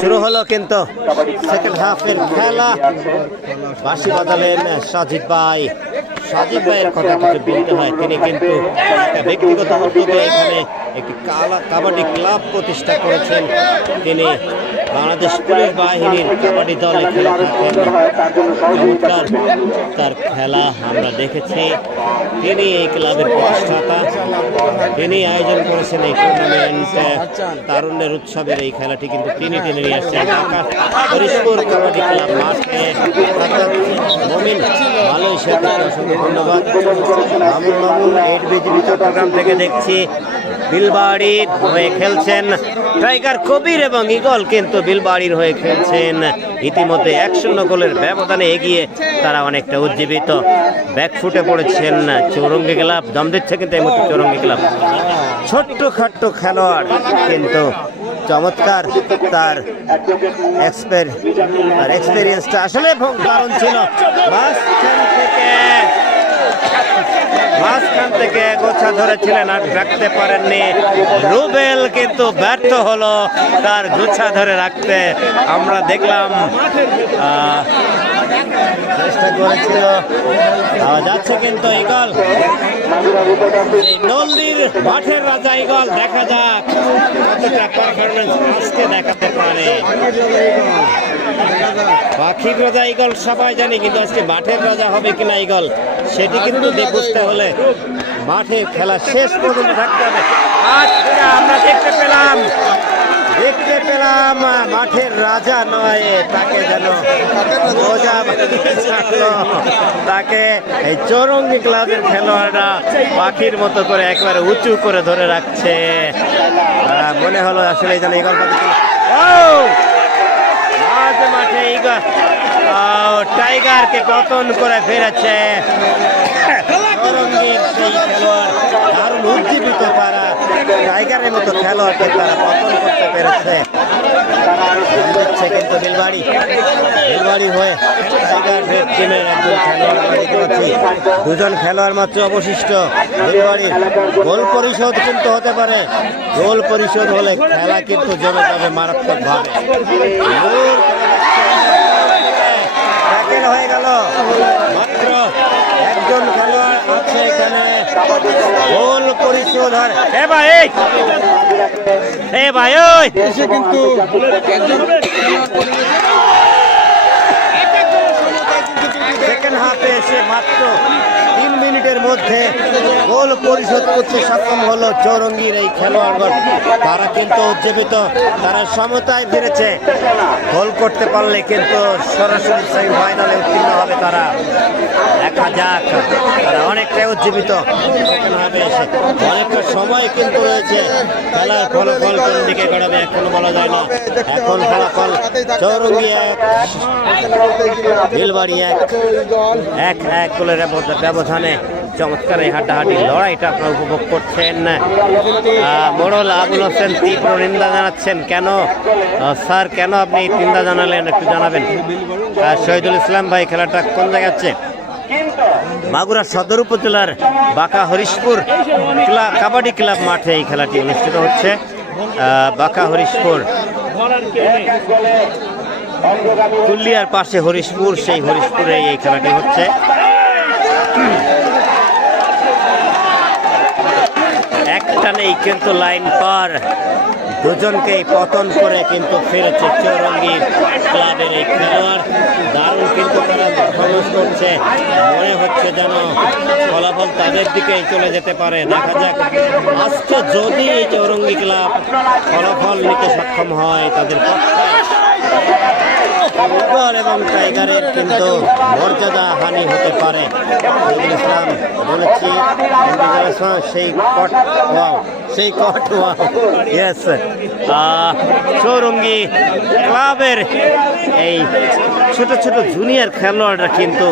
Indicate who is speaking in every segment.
Speaker 1: শুরু হলো কিন্তু সেকেন্ড হাফের খেলা। বাঁশি বাজালেন সাজিদ ভাই। সাজিদ ভাইয়ের কথা কিছু বলতে হয়। তিনি কিন্তু একটা ব্যক্তিগত উদ্যোগে এখানে একটি কাবাডি ক্লাব প্রতিষ্ঠা করেছেন। তিনি বাংলাদেশ পুলিশ বাহিনীর কাবাডি দলে খেলে চমৎকার তার খেলা আমরা দেখেছি। তিনি এই ক্লাবের প্রতিষ্ঠাতা। তিনি আয়োজন করেছেন এই টুর্নামেন্ট তারুণ্যের উৎসবের এই খেলাটি কিন্তু তিনি টেনে নিয়ে আসছেন। ঢাকা হরিশপুর কাবাডি ক্লাব মাঠে। মমিন দেখছি হয়ে খেলছেন টাইগার কবির এবং কিন্তু বিলবাড়ির হয়ে খেলছেন ইতিমধ্যে এক শূন্য গোলের ব্যবধানে এগিয়ে তারা অনেকটা উজ্জীবিত। ব্যাকফুটে পড়েছেন চৌরঙ্গি ক্লাব দম দিচ্ছে কিন্তু চৌরঙ্গি ক্লাব ছোট্ট খাট্ট খেলোয়াড়, কিন্তু চমৎকার তার তার এক্সপিরিয়েন্সটা আসলে দারুণ ছিল। মাঝখান থেকে মাঝখান থেকে গোছা ধরেছিলেন, আর রাখতে পারেননি। রুবেল কিন্তু ব্যর্থ হলো, তার গোছা ধরে রাখতে। আমরা দেখলাম চেষ্টা করেছিল। যাচ্ছে কিন্তু ইগল। নন্দীর মাঠের রাজা ইগল, দেখা যাক কতটা পারফরমেন্স আজকে দেখাতে পারে। পাখির রাজা ইগল, সবাই জানি কিন্তু আজকে মাঠের রাজা হবে কিনা ইগল। সেটি কিন্তু বুঝতে হলে মাঠে খেলা শেষ পর্যন্ত থাকতে হবে আজকে আমরা দেখতে পেলাম মাঠের রাজা নয়, তাকে যেন তাকে এই চৌরঙ্গি ক্লাবের খেলোয়াড়রা পাখির মতো করে একবারে উঁচু করে ধরে রাখছে। মনে হলো আসলে যেন ইগল পাখি ও! মাঝ মাঠে টাইগারকে পতন করে ফেরেছে। চৌরঙ্গির সেই খেলোয়াড় দারুণ উজ্জীবিত তারা, টাইগারের মতো খেলোয়াড়কে তারা পতন করতে পেরেছে। কিন্তু বিলবাড়ি বিলবাড়ি হয়ে টাইগার রেড টিমের একজন খেলোয়াড় দুজন খেলোয়াড় মাত্র অবশিষ্ট। বিলবাড়ির গোল পরিশোধ কিন্তু হতে পারে। গোল পরিশোধ হলে খেলা কিন্তু জমে যাবে মারাত্মকভাবে। হয়ে গেল। মাত্র একজন গোল পরিশোধ আর এ ভাই হে ভাই ওই।
Speaker 2: এসে কিন্তু
Speaker 1: সেকেন্ড হাফে এসে মাত্র মিনিটের মধ্যে গোল পরিশোধ করতে সক্ষম হলো চৌরঙ্গির এই খেলোয়াড়গণ। তারা কিন্তু উজ্জীবিত, তারা সমতায় ফিরেছে। গোল করতে পারলে কিন্তু সরাসরি সেমিফাইনালে উত্তীর্ণ হবে তারা। দেখা যাক, তারা অনেকটাই উজ্জীবিত। অনেকটা সময় কিন্তু রয়েছে। খেলার ফলাফল কোন দিকে গড়াবে, এখনও বলা যায় না। এখন ফলাফল চৌরঙ্গি এক বিলবাড়ি এক এক এক গোলের ব্যবধানে চমৎকার এই হাড্ডাহাড্ডি লড়াইটা আপনারা উপভোগ করছেন। মোড়ল আবুল হোসেন তীব্র নিন্দা জানাচ্ছেন, কেন? স্যার, কেন আপনি নিন্দা জানালেন? একটু জানাবেন। শহীদুল ইসলাম ভাই, খেলাটা কোন জায়গায় হচ্ছে? মাগুরা সদর উপজেলার বাঁকা হরিশপুর ক্লাব কাবাডি ক্লাব মাঠে এই খেলাটি অনুষ্ঠিত হচ্ছে। বাঁকা হরিশপুর কুল্লিয়ার পাশে হরিশপুর, সেই হরিশপুরে এই খেলাটি হচ্ছে। একটা নেই কিন্তু লাইন পার। দুজনকেই পতন করে কিন্তু ফিরেছে চৌরঙ্গি ক্লাবের এই খেলোয়াড়। দারুণ কিন্তু তারা পারফরমেন্স করছে। মনে হচ্ছে যেন ফলাফল তাদের দিকেই চলে যেতে পারে। দেখা যাক। আজকে যদি এই চৌরঙ্গি ক্লাব ফলাফল নিতে সক্ষম হয়, তাদের পক্ষে ফুটবল এবং টাইগারের কিন্তু মর্যাদা হানি হতে পারে। ইসলাম বলেছি সেই কট, ওয়াও, সেই কট, ওয়াও ইয়েস চৌরঙ্গি ক্লাবের এই ছোট ছোট জুনিয়র খেলোয়াড়রা কিন্তু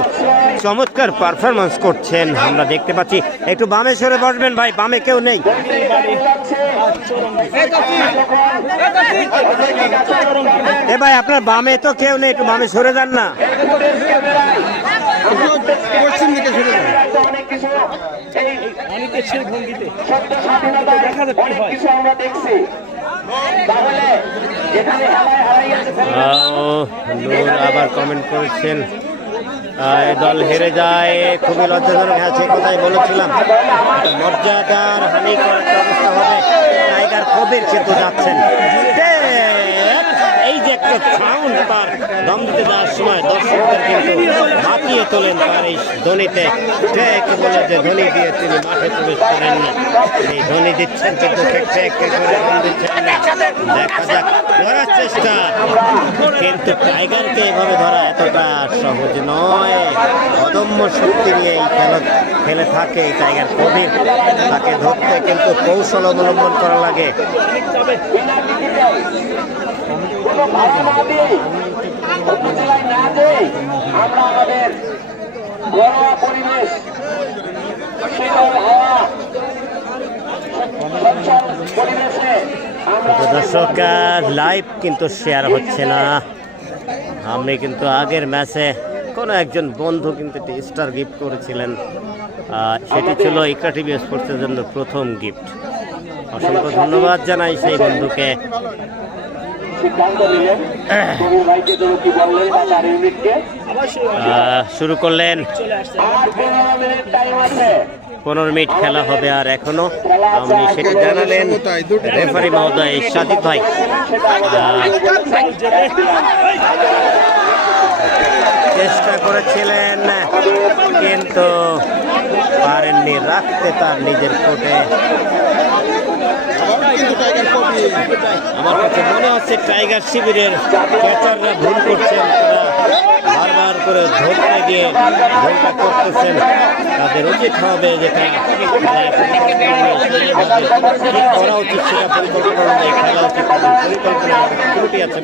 Speaker 1: চমৎকার পারফরমেন্স করছেন। আমরা দেখতে পাচ্ছি, একটু বামে সরে বসবেন ভাই, বামে কেউ নেই। এ ভাই, আপনার বামে তো কেউ নেই, একটু বামে সরে যান না। আবার কমেন্ট করেছেন। দল হেরে যায়, খুবই লজ্জাজনক আছে কথাই বলেছিলাম। মর্যাদার হানি করার অবস্থা হবে। টাইগার কবির কিন্তু যাচ্ছেন। একটা সাউন্ড তার দম দিতে যাওয়ার সময় দর্শকদের কিন্তু মাতিয়ে তোলেন তার এই ধ্বনিতে। ঠেক বলে যে ধ্বনি দিয়ে তিনি মাঠে প্রবেশ করেন না এই ধ্বনি দিচ্ছেন, কিন্তু ঠেক করে দেখা যাক, ধরার চেষ্টা। কিন্তু টাইগারকে এভাবে ধরা এতটা সহজ নয়। অদম্য শক্তি নিয়ে এই খেলা, খেলে থাকে এই টাইগার কবির তাকে ধরতে কিন্তু কৌশল অবলম্বন করা লাগে।
Speaker 3: কোনো বাধা না দিয়ে উপজেলায় না আমরা আমাদের ঘরোয়া পরিবেশ শীতল হাওয়া সচ্ছল পরিবেশে
Speaker 1: দর্শক লাইভ কিন্তু শেয়ার হচ্ছে না। আমি কিন্তু আগের ম্যাচে কোনো একজন বন্ধু কিন্তু একটি স্টার গিফট করেছিলেন। সেটি ছিল ইকরা টিভি স্পোর্টসের জন্য প্রথম গিফট অসংখ্য ধন্যবাদ জানাই সেই বন্ধুকে। শুরু করলেন।
Speaker 3: পনেরো মিনিট
Speaker 1: খেলা হবে আর এখনও। আপনি সেটা জানালেন। রেফারি মহোদয়, সাদিক ভাই। চেষ্টা করেছিলেন, কিন্তু পারেননি। রাখতে তার নিজের কোটে। আমার কাছে মনে হচ্ছে টাইগার শিবিরের ক্যাচাররা ভুল করছেন, তারা বারবার করে ধরতে গিয়ে ভুলটা করতেছেন। তাদের উচিত হবে কি করা উচিত সেটা পরিকল্পনা খেলা উচিত পরিকল্পনা ত্রুটি আছে।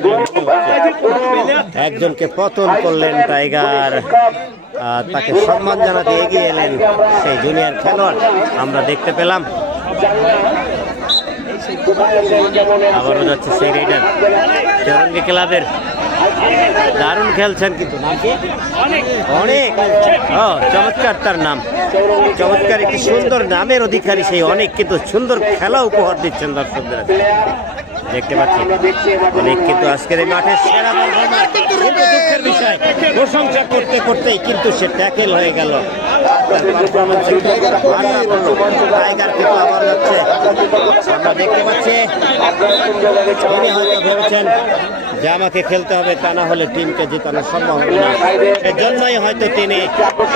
Speaker 1: একজনকে পতন করলেন টাইগার তাকে সম্মান জানাতে এগিয়ে এলেন সেই জুনিয়র খেলোয়াড়। আমরা দেখতে পেলাম। আবারও যাচ্ছে সেই রাইডার চরঙ্গি ক্লাবের দারুণ খেলছেন কিন্তু নাকি? অনেক। চমৎকার তার নাম। চমৎকার একটি সুন্দর নামের অধিকারী সেই অনেক, কিন্তু সুন্দর খেলা উপহার দিচ্ছেন দর্শকদের। দেখতে পাচ্ছি। অনেক কিন্তু আজকের এই মাঠের সেরা দুঃখের বিষয় প্রশংসা করতে করতেই কিন্তু সে ট্যাকেল হয়ে গেল। টাইগার কিন্তু আবার যাচ্ছে। আমরা দেখতে পাচ্ছি তিনি হয়তো ভেবেছেন যে আমাকে খেলতে হবে তা না হলে টিমকে জেতানো সম্ভব হবে না। সেজন্যই হয়তো তিনি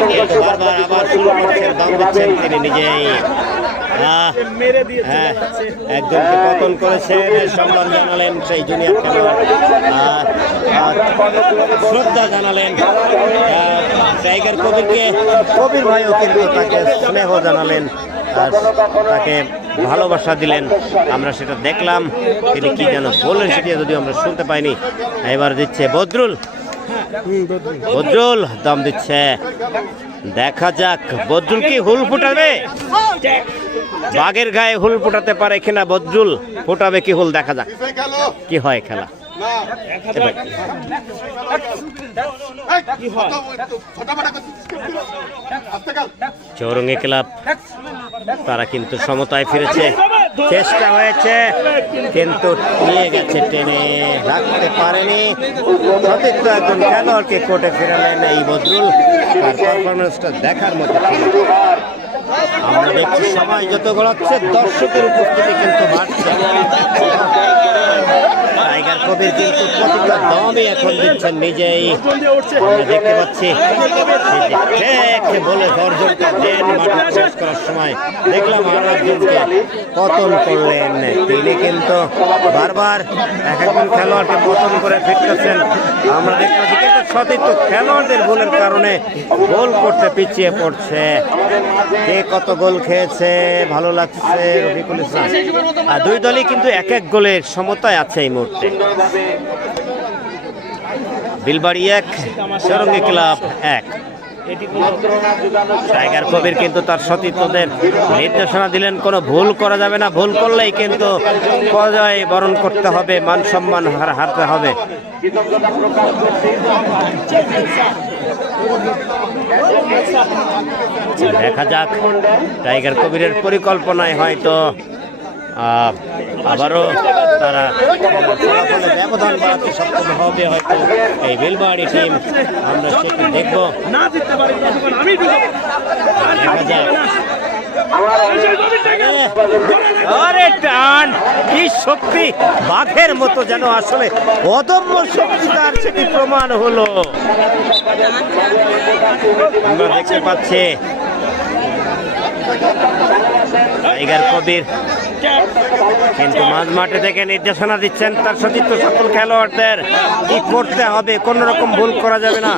Speaker 1: কিন্তু বারবার আবার শুরু করছেন দাম দিচ্ছেন তিনি নিজেই। হ্যাঁ। একজনকে পতন করেছেন সম্মান জানালেন সেই জুনিয়র খেলোয়াড় শ্রদ্ধা জানালেন। টাইগার কবিরকে কবির ভাইও কিন্তু তাকে স্নেহ জানালেন আর তাকে ভালোবাসা দিলেন। আমরা সেটা দেখলাম তিনি কি যেন বললেন সেটি যদিও আমরা শুনতে পাইনি। এবার দিচ্ছে বদরুল। বদরুল দাম দিচ্ছে। দেখা যাক, বদরুল কি হুল ফুটাবে? বাঘের গায়ে হুল ফুটাতে পারে কিনা বদরুল? ফুটাবে কি হুল? দেখা যাক। কি হয় খেলা? চৌরঙ্গি ক্লাব, তারা কিন্তু সমতায় ফিরেছে। চেষ্টা হয়েছে, কিন্তু নিয়ে গেছে টেনে, রাখতে পারেনি। সতীর্থ একজন খেলোয়াড়কে কোর্টে ফেরালেন এই বদরুল। তার পারফরমেন্সটা দেখার মতো আমরা দেখছি সবাই যত গড়াচ্ছে দর্শকের উপস্থিতি কিন্তু বাড়ছে। টাইগার কবির কিন্তু প্রতিটা দমই এখন দিচ্ছেন নিজেই। আমরা দেখতে পাচ্ছি বলে গর্জনটা দেন মাঠে প্রবেশ করার সময় দেখলাম আরও একজনকে পতন করলেন তিনি কিন্তু বারবার এক একজন খেলোয়াড়কে পতন করে ফিরতেছেন। আমরা দেখতে পাচ্ছি কিন্তু সতীর্থ খেলোয়াড়দের গোলের কারণে গোল করতে পিছিয়ে পড়ছে। কে কত গোল খেয়েছে, ভালো লাগছে রফিকুল ইসলাম। আর দুই দলই কিন্তু এক এক গোলের সমতায় আছে এই মুহূর্তে। বিলবাড়ি এক, সরঙ্গী ক্লাব এক। টাইগার কবির কিন্তু তার সতীর্থদের নির্দেশনা দিলেন, কোনো ভুল করা যাবে না, ভুল করলেই কিন্তু পর্যায়ে বরণ করতে হবে, মান সম্মান হার- হারতে হবে। দেখা যাক, টাইগার কবিরের পরিকল্পনায় হয়তো আবারও তারা ফলাফলে ব্যবধান বাড়াতে সক্ষম হবে হয়তো এই বেলবাড়ি টিম আমরা সেটি দেখব। দেখা যাক। আরে টান কি শক্তি? বাঘের মতো যেন আসলে অদম্য শক্তি তার সেটি প্রমাণ হলো। আমরা দেখতে পাচ্ছি টাইগার কবির কিন্তু মাঝ মাঠে থেকে নির্দেশনা দিচ্ছেন তার সতীর্থ সকল খেলোয়াড়দের। কি করতে হবে? কোন রকম ভুল করা যাবে না।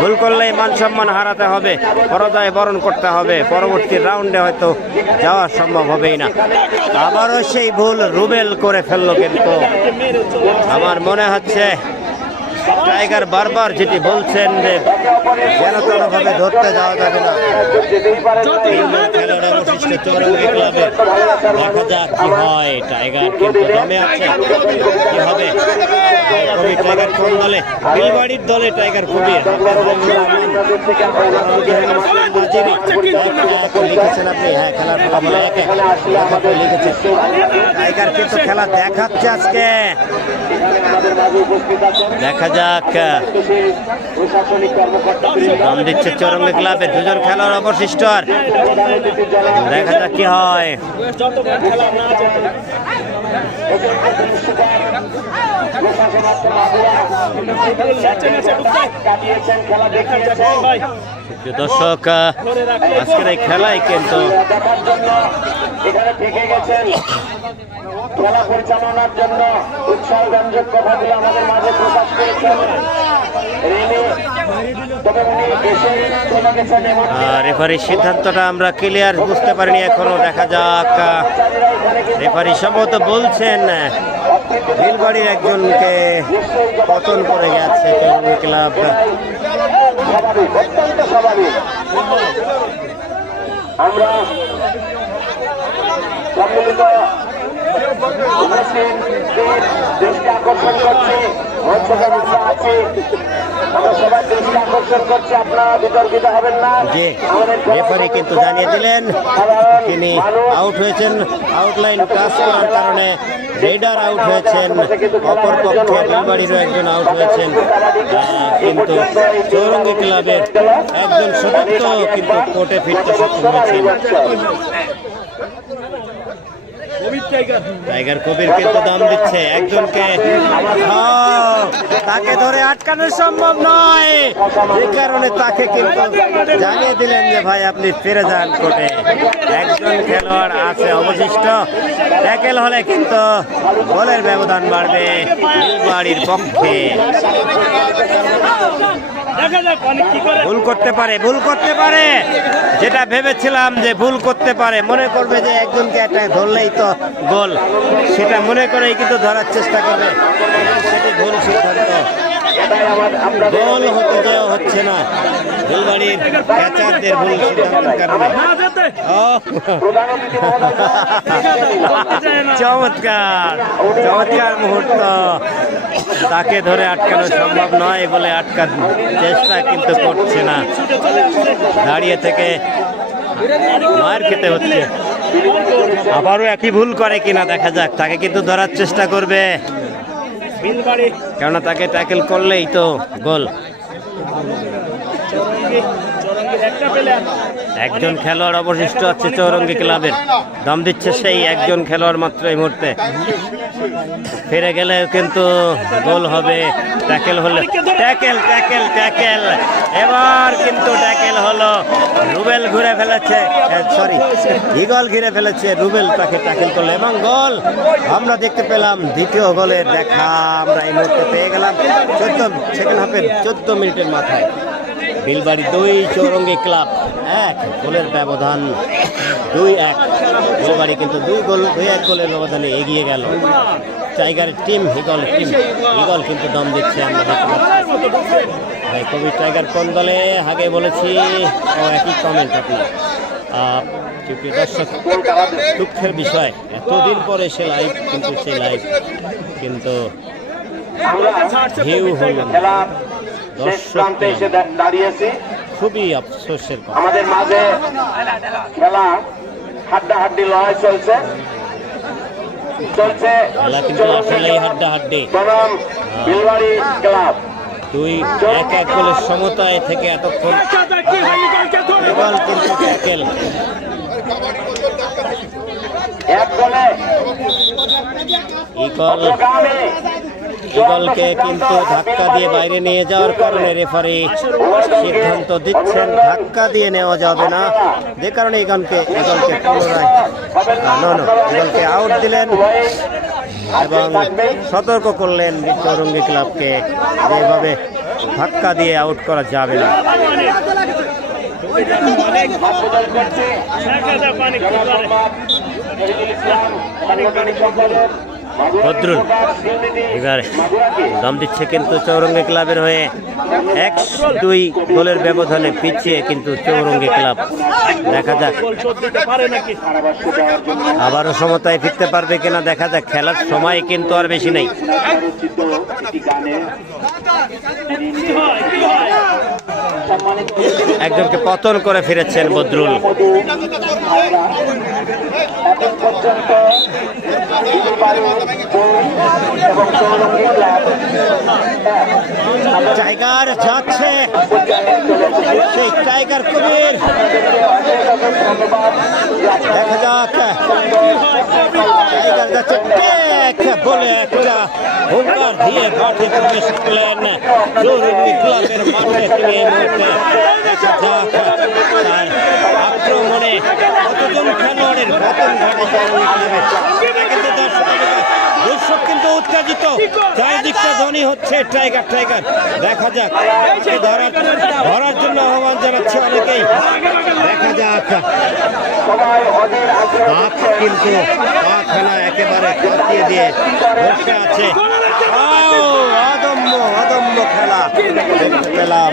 Speaker 1: ভুল করলেই মান সম্মান হারাতে হবে। পরাজয় বরণ করতে হবে। পরবর্তী রাউন্ডে হয়তো যাওয়া সম্ভব হবেই না। আবারও সেই ভুল রুবেল করে ফেলল কিন্তু। আমার মনে হচ্ছে টাইগার বারবার যেটি বলছেন যে যেন কোনোভাবে ধরতে যাওয়া যাবে না। খেলোয়াড় অবশিষ্ট চৌরঙ্গি ক্লাবে দেখা যাক কি হয় টাইগার কিন্তু দমে আছে কি হবে? কবি টাইগার কোন দলে বিলবাড়ির দলে টাইগার কবির লিখেছেন আপনি হ্যাঁ খেলার ফলাফল টাইগার কিন্তু খেলা দেখাচ্ছে আজকে। দেখা যাক। দম দিচ্ছে চৌরঙ্গি ক্লাবে, দুজন খেলোয়াড় অবশিষ্ট দেখা যাক কি হয়। দর্শক আজকের এই খেলায় কিন্তু
Speaker 3: এখানে থেকে গেছেন খেলা পরিচালনার জন্য উৎসাহ ব্যঞ্জক কথাগুলো আমাদের মাঝে প্রকাশ করেছেন
Speaker 1: রেফারির সিদ্ধান্তটা আমরা ক্লিয়ার বুঝতে পারিনি এখনও দেখা যাক। রেফারি সম্ভবত বলছেন বিলবাড়ির একজনকে পতন করে গেছে তরুণ ক্লাব।
Speaker 3: আমরা সম্মিলিত আকর্ষণ করছি আছে সবাই দৃষ্টি আকর্ষণ করছি আপনারা বিতর্কিত হবেন না।
Speaker 1: যে
Speaker 3: আমাদের
Speaker 1: রেফারি কিন্তু জানিয়ে দিলেন তিনি আউট হয়েছেন আউটলাইন টাচ করার কারণে রেডার আউট হয়েছেন অপর পক্ষে বিলবাড়িরও একজন আউট হয়েছেন কিন্তু চৌরঙ্গি ক্লাবের একজন সদস্য কিন্তু কোর্টে ফিরতে সক্ষম হয়েছেন।
Speaker 4: টাইগার।
Speaker 1: কবির কিন্তু দাম দিচ্ছে একজনকে। তাকে ধরে আটকানো সম্ভব নয়। যে কারণে তাকে কিন্তু জানিয়ে দিলেন যে, ভাই, আপনি ফিরে যান কোর্টে। একজন খেলোয়াড় আছে, অবশিষ্ট। ট্যাকেল হলে কিন্তু গোলের ব্যবধান বাড়বে। বাড়ির পক্ষে। ভুল করতে পারে ভুল করতে পারে। যেটা ভেবেছিলাম যে ভুল করতে পারে মনে করবে যে একজনকে একটা ধরলেই তো গোল। সেটা মনে করেই কিন্তু ধরার চেষ্টা করবে। সেটি ভুল সিদ্ধান্ত। গোল হতে দেওয়া হচ্ছে না। ফুলবাড়ির ক্যাচারদের ভুল সিদ্ধান্তের কারণে।
Speaker 4: না যেতে
Speaker 1: ও। চমৎকার চমৎকার মুহূর্ত। তাকে ধরে আটকানো সম্ভব নয় বলে আটকার চেষ্টা কিন্তু করছে না। দাঁড়িয়ে থেকে মার খেতে হচ্ছে। আবারও একই ভুল করে কিনা দেখা যাক। তাকে কিন্তু ধরার চেষ্টা করবে। কেননা তাকে ট্যাকেল করলেই তো গোল।
Speaker 4: একটা
Speaker 1: একজন খেলোয়াড় অবশিষ্ট আছে চৌরঙ্গি ক্লাবের। দম দিচ্ছে সেই একজন খেলোয়াড় মাত্র এই মুহূর্তে। ফিরে গেলে কিন্তু গোল হবে। ট্যাকেল হলে ট্যাকেল ট্যাকেল ট্যাকেল। এবার কিন্তু ট্যাকেল হলো। রুবেল ঘুরে ফেলেছে। সরি ইগল ঘিরে ফেলেছে। রুবেল তাকে ট্যাকেল করল এবং গোল। আমরা দেখতে পেলাম দ্বিতীয় গোলের দেখা। আমরা এই মুহূর্তে পেয়ে গেলাম চোদ্দ সেকেন্ড হাফের চোদ্দ মিনিটের মাথায়। বিলবাড়ি দুই, চৌরঙ্গি ক্লাব। এক গোলের ব্যবধান দুই এক। বিলবাড়ি কিন্তু দুই গোল দুই এক গোলের ব্যবধানে এগিয়ে গেল। Tiger team eagle team eagle কিন্তু দম দিচ্ছে আমরা দেখতে পাচ্ছি। কবি টাইগার কোন দলে? আগে বলেছি ও একই কমেন্ট আপনার আহ, দর্শক দুঃখের বিষয় এতদিন পরে সে লাইভ কিন্তু সে লাইভ কিন্তু হলো দর্শক
Speaker 3: দাঁড়িয়েছি।
Speaker 1: খুবই আফসোসের
Speaker 3: আমাদের মাঝে খেলা হাড্ডাহাড্ডি লড়াই চলছে। চলছে
Speaker 1: খেলা কিন্তু আসলেই হাড্ডাহাড্ডি।
Speaker 3: বনাম বিলবাড়ি ক্লাব।
Speaker 1: দুই এক এক গোলের সমতায় থেকে এতক্ষণ
Speaker 4: হয়
Speaker 3: এক গোলে।
Speaker 1: ইগল ইগলকে কিন্তু ধাক্কা দিয়ে বাইরে নিয়ে যাওয়ার কারণে রেফারি সিদ্ধান্ত দিচ্ছেন ধাক্কা দিয়ে নেওয়া যাবে না যে কারণে ইগলকে ইগলকে পুনরায় নো ইগলকে আউট দিলেন এবং সতর্ক করলেন চৌরঙ্গি ক্লাবকে যে এভাবে ধাক্কা দিয়ে আউট করা যাবে না
Speaker 3: হাসপাতাল
Speaker 1: বদরুল এবার দম দিচ্ছে কিন্তু চৌরঙ্গি ক্লাবের হয়ে। এক, দুই গোলের ব্যবধানে পিছিয়ে কিন্তু চৌরঙ্গি ক্লাব। দেখা যাক। আবারও সমতায় ফিরতে পারবে কিনা, দেখা যাক। খেলার সময় কিন্তু আর বেশি নেই। একজনকে পতন করে ফিরেছেন বদরুল টাইগার যাচ্ছে। সেই টাইগার কবির
Speaker 3: আপনাদেরকে অশেষ অশেষ ধন্যবাদ যে আপনারা
Speaker 1: দেখা যাক টাইগার যাচ্ছে টেক বলে একটা হুঙ্কার দিয়ে মাঠে প্রবেশ করলেন চৌরঙ্গি ক্লাবের মাঠে তিনি এই মুহূর্তে তার আক্রমণে কতজন খেলোয়াড়ের পতন ঘটে চৌরঙ্গি ক্লাবে কিন্তু দর্শকের দর্শক কিন্তু উত্তেজিত চারিদিকটা ধ্বনি হচ্ছে টাইগার টাইগার দেখা যাক ধরার ধরার জন্য আহ্বান জানাচ্ছে অনেকেই দেখা যাক কিন্তু পাখানা একেবারে কাটিয়ে দিয়ে বসে আছে খেলা পেলাম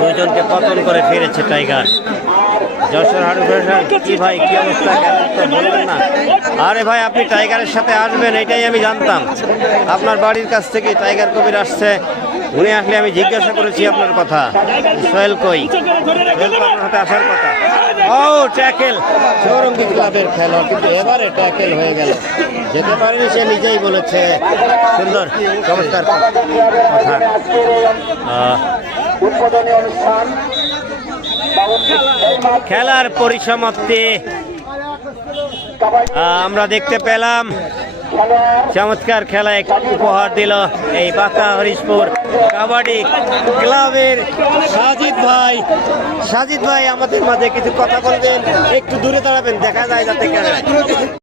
Speaker 1: দুইজনকে পতন করে ফিরেছে টাইগার। যশোর হাটু কি ভাই, কি অবস্থা? বললেন না। আরে ভাই, আপনি টাইগারের সাথে আসবেন, এটাই আমি জানতাম। আপনার বাড়ির কাছ থেকে টাইগার কবির আসছে। উনি আসলে আমি জিজ্ঞাসা করেছি আপনার কথা। সোহেল কই? সোহেল আপনার হাতে আসার কথা। ও ট্যাকেল চৌরঙ্গি ক্লাবের খেলোয়াড় কিন্তু এবারে ট্যাকেল হয়ে গেল। যেতে পারেনি সে নিজেই বলেছে। সুন্দর চমৎকার কথা। খেলার পরিসমাপ্তি আমরা দেখতে পেলাম। চমৎকার খেলা এক উপহার দিল এই বাঁকা হরিশপুর। কাবাডি ক্লাবের সাজিদ ভাই। সাজিদ ভাই আমাদের মাঝে কিছু কথা বলবেন, একটু দূরে দাঁড়াবেন, দেখা যায় যাতে